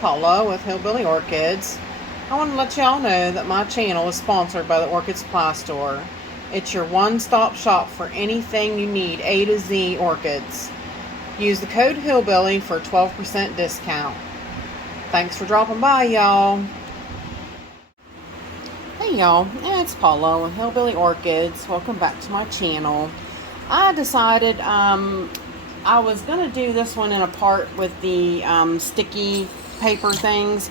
Paula with Hillbilly Orchids. I want to let y'all know that my channel is sponsored by the Orchid Supply Store. It's your one-stop shop for anything you need A to Z orchids. Use the code Hillbilly for a 12% discount. Thanks for dropping by, y'all. Hey y'all, it's Paula with Hillbilly Orchids. Welcome back to my channel. I decided I was going to do this one in a part with the sticky paper things,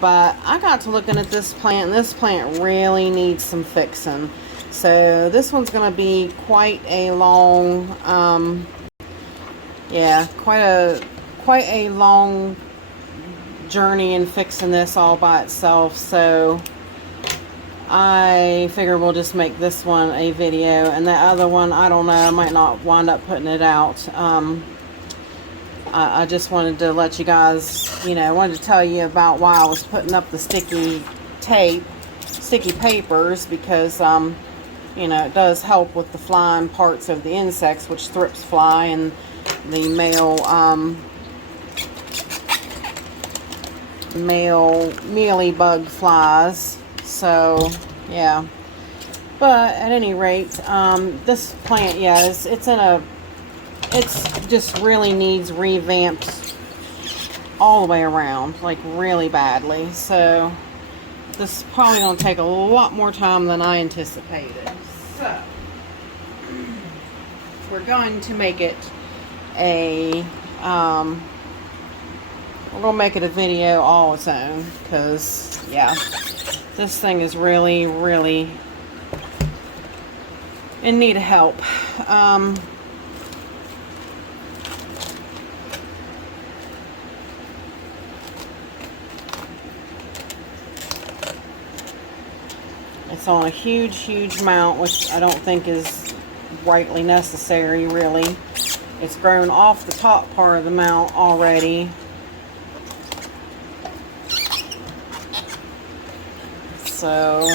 but I got to looking at this plant, and this plant really needs some fixing. So this one's going to be quite a long, quite a long journey in fixing this all by itself. So I figure we'll just make this one a video, and that other one, I don't know, I might not wind up putting it out. I just wanted to let you guys, I wanted to tell you about why I was putting up the sticky papers, because, it does help with the flying parts of the insects, which thrips fly, and the male mealybug flies. So yeah, but at any rate, this plant, it's just really needs revamped all the way around, like really badly. So this is probably going to take a lot more time than I anticipated. So we're going to make it a we're going to make it a video all its own, because yeah, this thing is really in need of help. It's on a huge mount, which I don't think is rightly necessary, really. It's grown off the top part of the mount already. So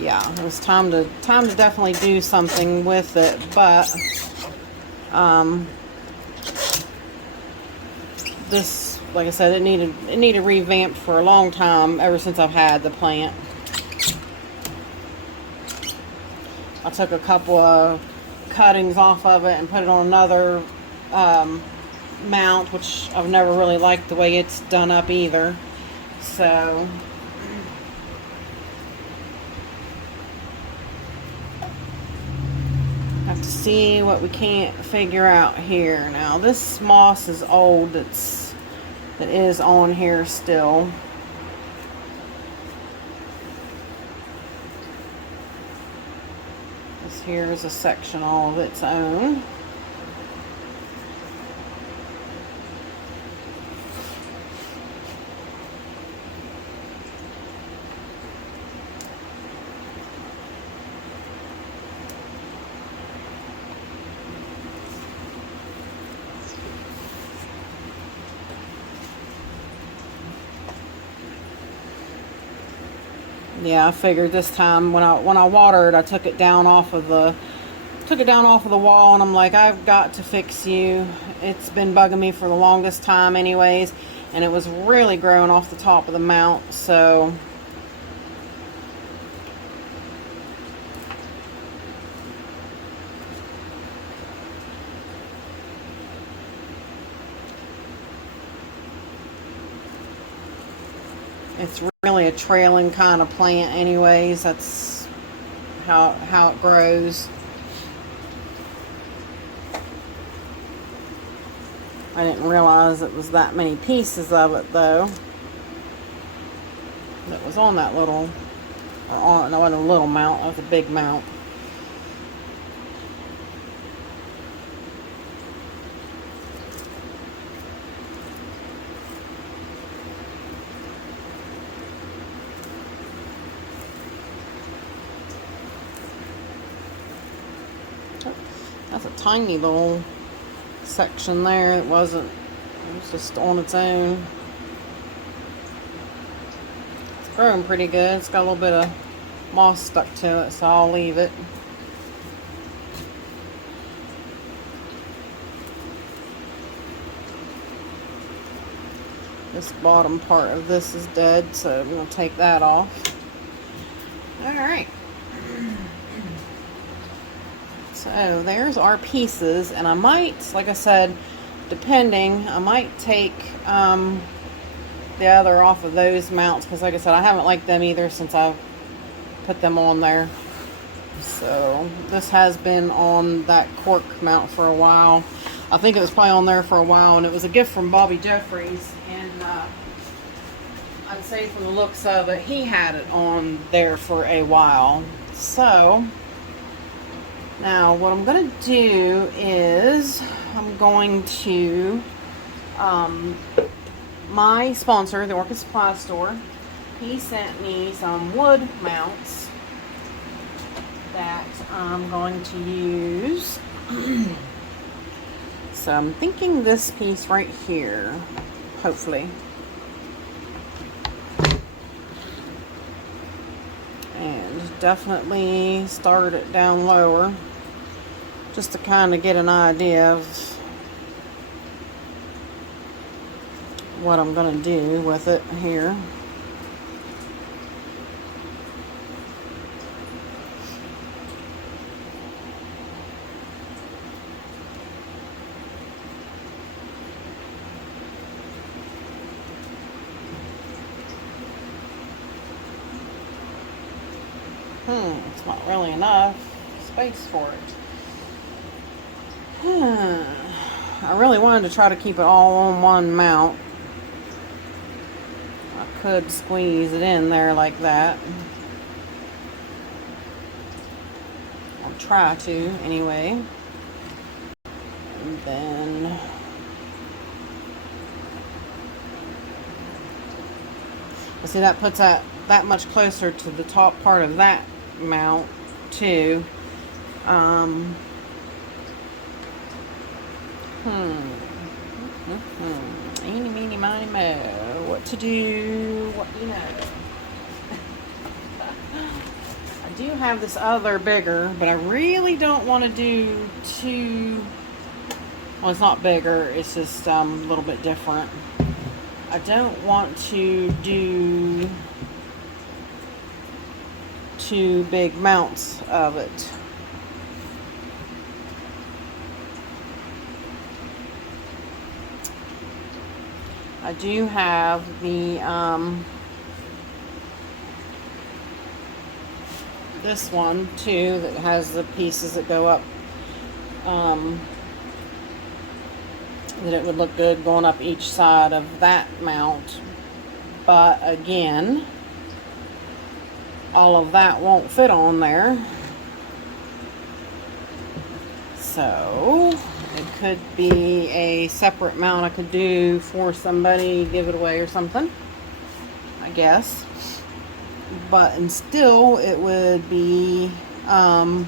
yeah, it was time to definitely do something with it. But this, like I said, it needed revamped for a long time, ever since I've had the plant. I took a couple of cuttings off of it and put it on another mount, which I've never really liked the way it's done up either. So have to see what we can't figure out here. Now this moss is old, that is on here still. This here is a section all of its own. Yeah, I figured this time when I watered, I took it down off of the wall, and I'm like, I've got to fix you. It's been bugging me for the longest time anyways, and it was really growing off the top of the mount. So it's really a trailing kind of plant anyways. That's how it grows. I didn't realize it was that many pieces of it though that was on that little, or on, no, it wasn't a little mount, it was a big mount. That's a tiny little section there. It was just on its own. It's growing pretty good. It's got a little bit of moss stuck to it, so I'll leave it. This bottom part of this is dead, so I'm going to take that off. Alright. So there's our pieces, and I might, like I said, depending, I might take the other off of those mounts, because like I said, I haven't liked them either since I've put them on there. So this has been on that cork mount for a while. I think it was probably on there for a while, and it was a gift from Bobby Jeffries, and I'd say from the looks of it, he had it on there for a while. So now what I'm going to do is I'm going to my sponsor, the Orchid Supply Store, he sent me some wood mounts that I'm going to use. So I'm thinking this piece right here, hopefully. And definitely start it down lower, just to kind of get an idea of what I'm going to do with it here. It's not really enough space for it. I really wanted to try to keep it all on one mount. I could squeeze it in there like that. I'll try to anyway. And then see, that puts that much closer to the top part of that mount too. Eeny, meeny, miny, mo. What to do? What you know? I do have this other bigger, but I really don't want to do too. Well, it's not bigger. It's just a little bit different. I don't want to do two big mounts of it. I do have the this one too that has the pieces that go up, that it would look good going up each side of that mount, but again, all of that won't fit on there, so it could be a separate mount I could do for somebody, give it away or something, I guess. But and still it would be yeah,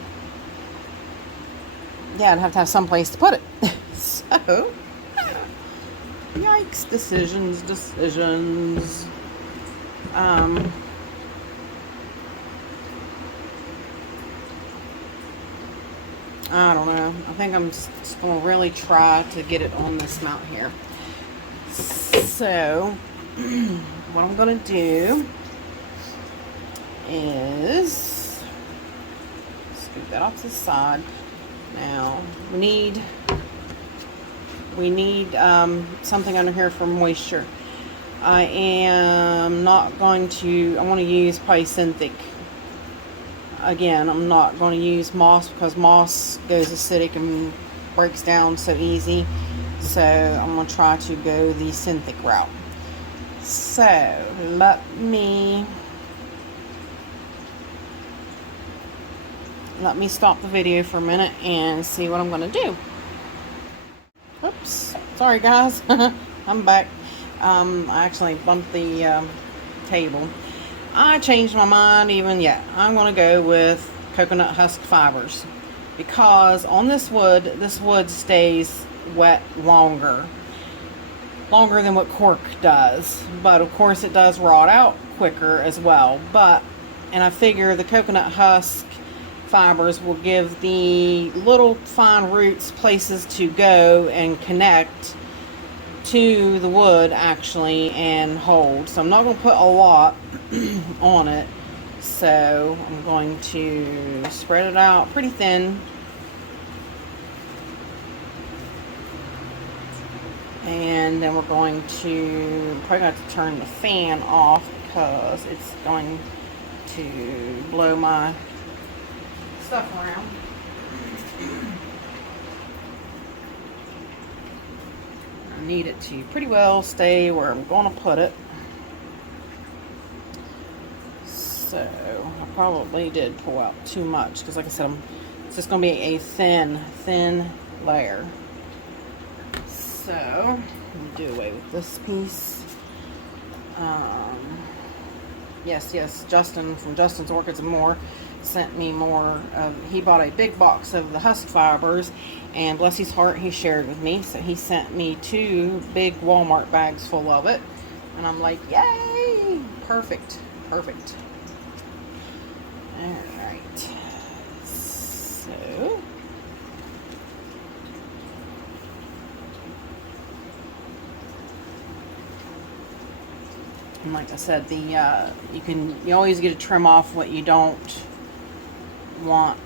I'd have to have some place to put it. So yikes, decisions. I don't know. I think I'm just going to really try to get it on this mount here. So, what I'm going to do is scoop that off to the side. Now, we need something under here for moisture. I am not going to, I want to use probably synthetic. Again, I'm not going to use moss because moss goes acidic and breaks down so easy. So I'm going to try to go the synthetic route. So let me stop the video for a minute and see what I'm going to do. Oops, sorry guys. I'm back. I actually bumped the table. I changed my mind even yet. I'm going to go with coconut husk fibers because on this wood stays wet longer than what cork does. But of course it does rot out quicker as well. And I figure the coconut husk fibers will give the little fine roots places to go and connect to the wood actually and hold. So I'm not going to put a lot on it. So I'm going to spread it out pretty thin. And then we're going to probably have to turn the fan off because it's going to blow my stuff around. I need it to pretty well stay where I'm going to put it. So I probably did pull out too much because, like I said, it's just going to be a thin layer. So let me do away with this piece. Yes, Justin from Justin's Orchids and More sent me more. He bought a big box of the husk fibers, and bless his heart, he shared with me. So he sent me 2 big Walmart bags full of it, and I'm like, yay! Perfect. All right. So. And like I said, you always get to trim off what you don't want.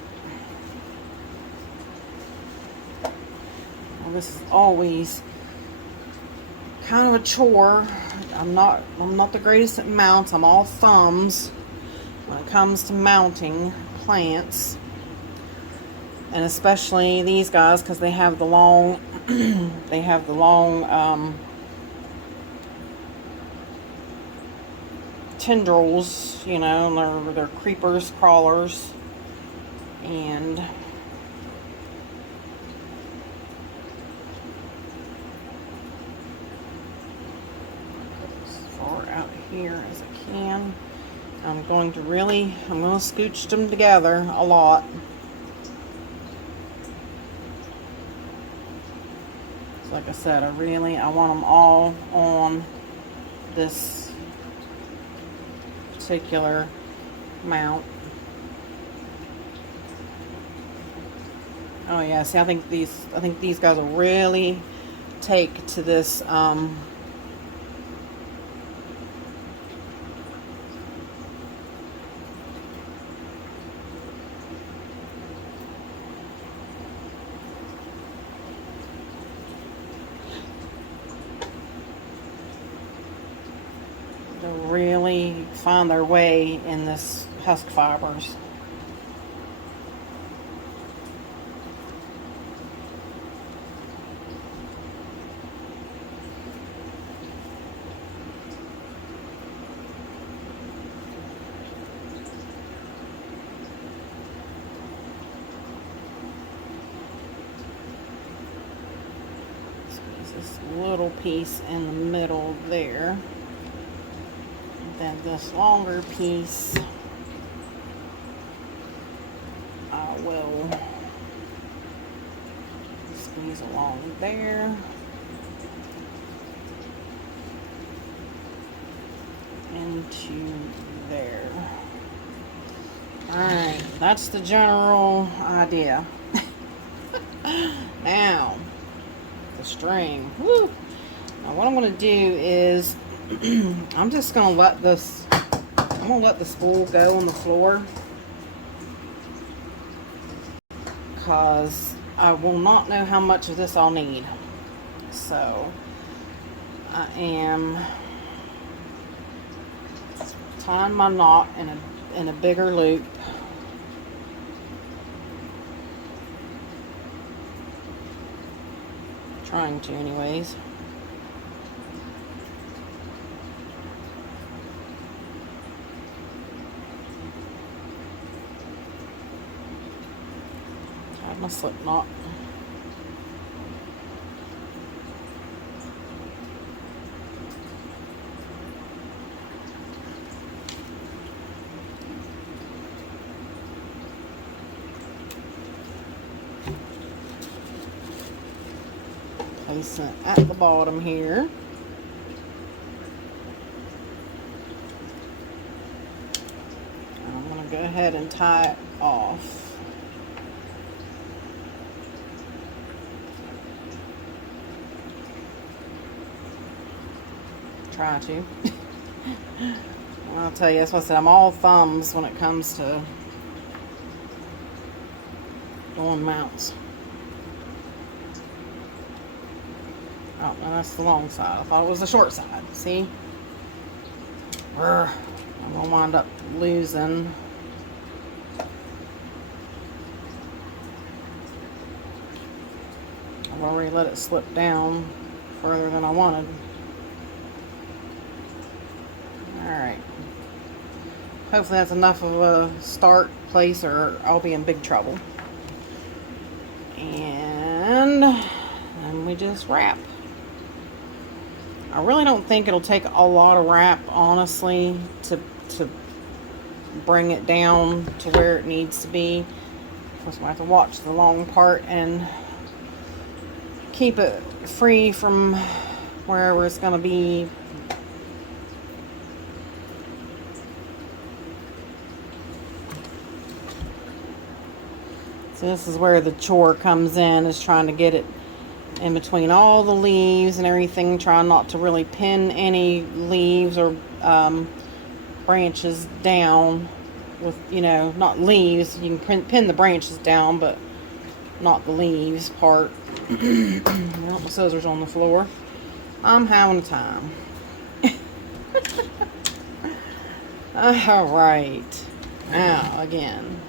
Well, this is always kind of a chore. I'm not the greatest at mounts. I'm all thumbs when it comes to mounting plants, and especially these guys because they have the long tendrils, you know, and they're creepers, crawlers, and as far out here as I can. I'm going to scooch them together a lot. So like I said, I want them all on this particular mount. Oh yeah, see, I think these guys will really take to this they'll really find their way in this husk fibers. Squeeze this little piece in the middle there. Then this longer piece I will squeeze along there into there. Alright, that's the general idea. Now the string. Woo! Now what I'm going to do is I'm just going to let the spool go on the floor because I will not know how much of this I'll need. So I am tying my knot in a bigger loop. Trying to anyways. My slip knot. Place it at the bottom here. I'm going to go ahead and tie it off. try to. I'll tell you, that's what I said. I'm all thumbs when it comes to doing mounts. Oh, and that's the long side. I thought it was the short side. See? I'm going to wind up losing. I've already let it slip down further than I wanted. Alright. Hopefully that's enough of a start place or I'll be in big trouble. And then we just wrap. I really don't think it'll take a lot of wrap, honestly, to bring it down to where it needs to be. Of course, I have to watch the long part and keep it free from wherever it's going to be. So this is where the chore comes in, is trying to get it in between all the leaves and everything, trying not to really pin any leaves or branches down with, you know, not leaves. You can pin the branches down, but not the leaves part. Well, my scissors on the floor. I'm having a time. Alright. Now, again.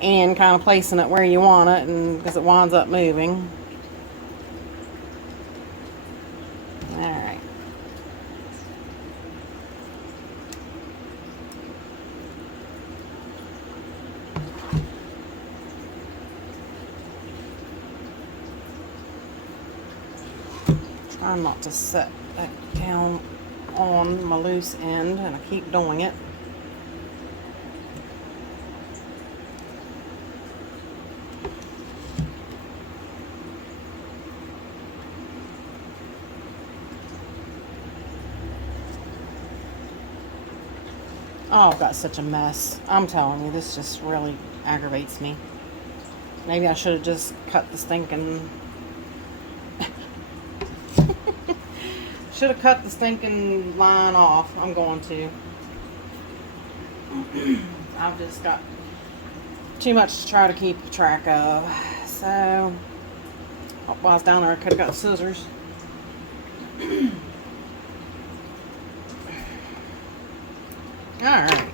And kind of placing it where you want it, and because it winds up moving. Alright. Trying not to set that down on my loose end, and I keep doing it. Oh, I've got such a mess. I'm telling you, this just really aggravates me. Maybe I should have just cut the stinking... should have cut the stinking line off. I'm going to. I've just got too much to try to keep track of. So, while I was down there, I could have got scissors. Alright.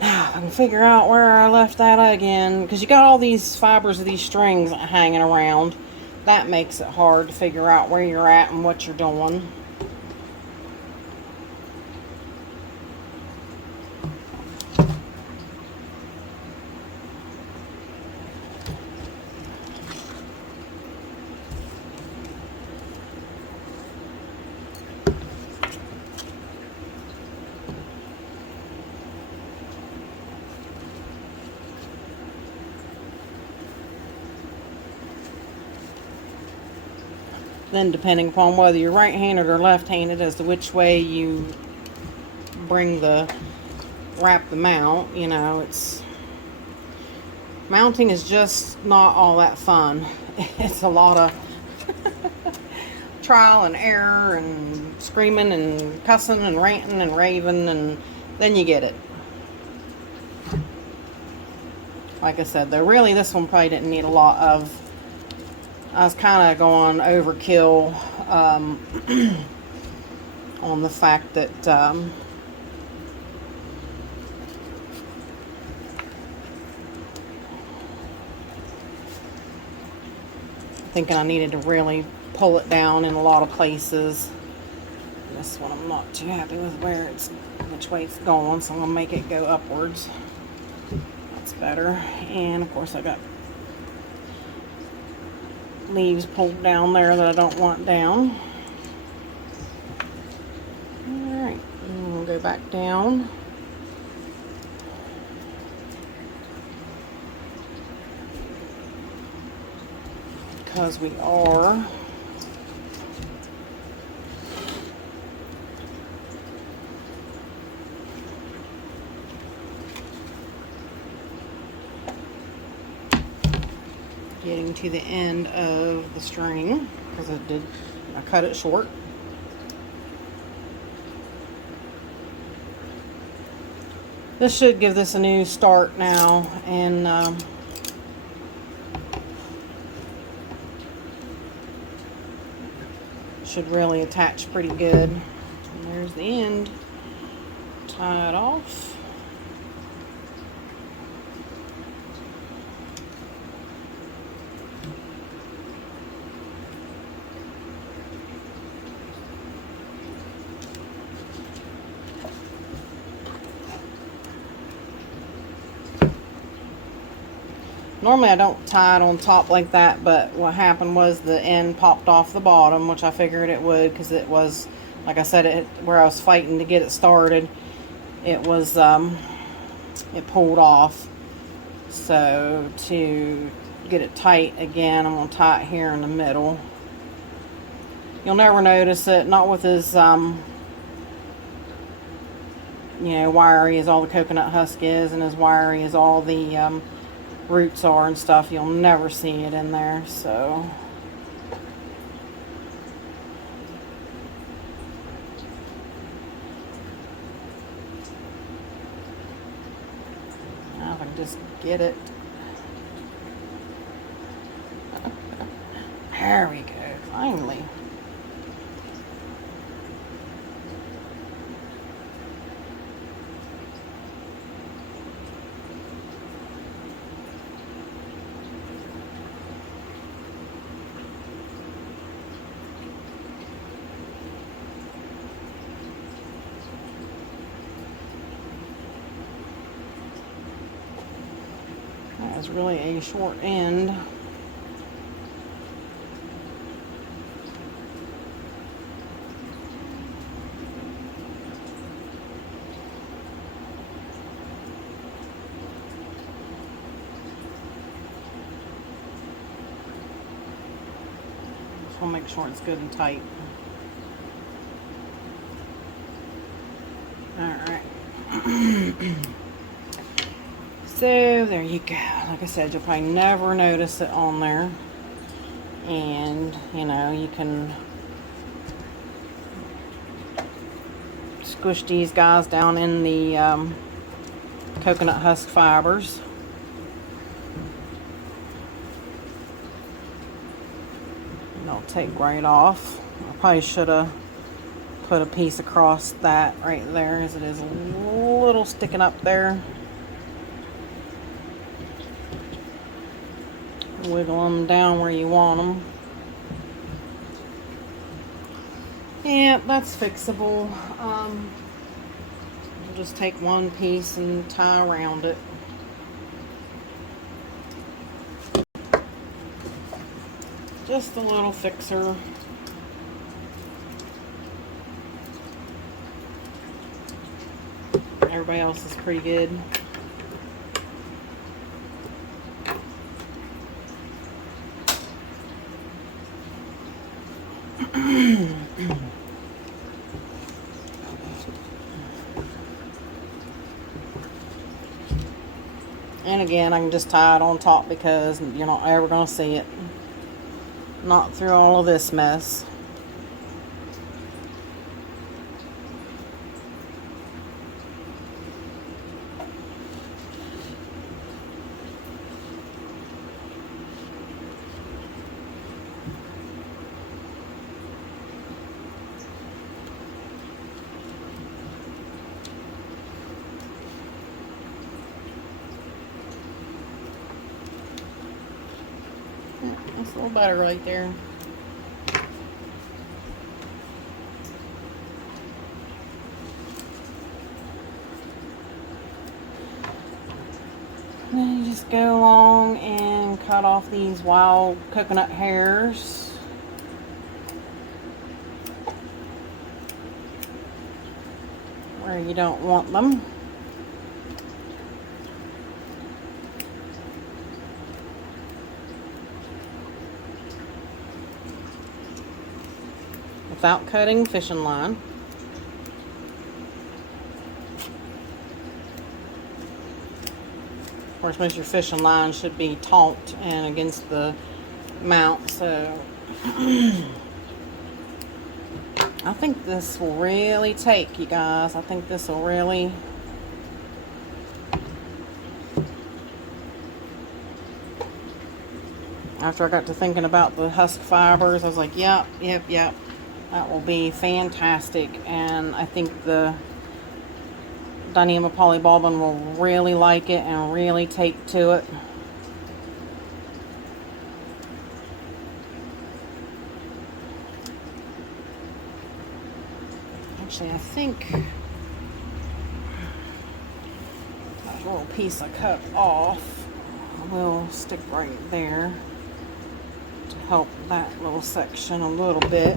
Now, I can figure out where I left that again, because you got all these fibers of these strings hanging around. That makes it hard to figure out where you're at and what you're doing. Then depending upon whether you're right-handed or left-handed as to which way you wrap the mount, you know, mounting is just not all that fun. It's a lot of trial and error and screaming and cussing and ranting and raving, and then you get it. Like I said, though, really this one probably didn't need a lot of... I was kind of going overkill on the fact that thinking I needed to really pull it down in a lot of places. This one I'm not too happy with which way it's going, so I'm going to make it go upwards. That's better. And of course I got leaves pulled down there that I don't want down. Alright, and we'll go back down. Because we are getting getting to the end of the string because I cut it short. This should give this a new start now, and should really attach pretty good. And there's the end. Tie it off. Normally I don't tie it on top like that, but what happened was the end popped off the bottom, which I figured it would because it was, like I said, where I was fighting to get it started, it was, it pulled off. So to get it tight again, I'm going to tie it here in the middle. You'll never notice it, not with as, you know, wiry as all the coconut husk is and as wiry as all the, roots are and stuff. You'll never see it in there. So now if I can just get it. There we go, finally. That was really a short end. Just want to make sure it's good and tight. Alright. So there you go. Like I said, you'll probably never notice it on there. And, you know, you can squish these guys down in the coconut husk fibers. And they'll take right off. I probably should have put a piece across that right there, as it is a little sticking up there. Wiggle them down where you want them. Yeah, that's fixable. I'll just take one piece and tie around it. Just a little fixer. Everybody else is pretty good. And again, I can just tie it on top because you're not ever going to see it. Not through all of this mess. That's a little better right there. Then you just go along and cut off these wild coconut hairs. Where you don't want them. Without cutting fishing line. Of course, most of your fishing line should be taut and against the mount. So I think this will really take, you guys. I think this will really... After I got to thinking about the husk fibers, I was like, yep. That will be fantastic. And I think the Dinema polybulbon will really like it and really take to it. Actually, I think that little piece I cut off will stick right there to help that little section a little bit.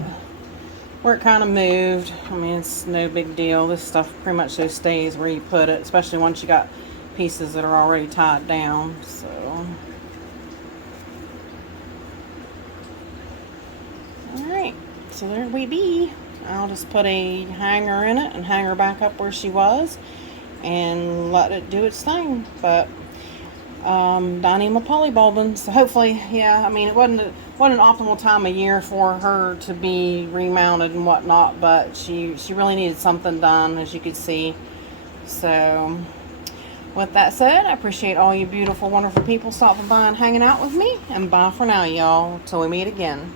Where it kind of moved, I mean, it's no big deal. This stuff pretty much just stays where you put it, especially once you got pieces that are already tied down. So, alright, so there we be. I'll just put a hanger in it and hang her back up where she was and let it do its thing. But Dinema polybulbon, so hopefully, yeah, I mean, it wasn't an optimal time of year for her to be remounted and whatnot, but she really needed something done, as you could see. So with that said, I appreciate all you beautiful, wonderful people stopping by and hanging out with me, and bye for now, y'all, till we meet again.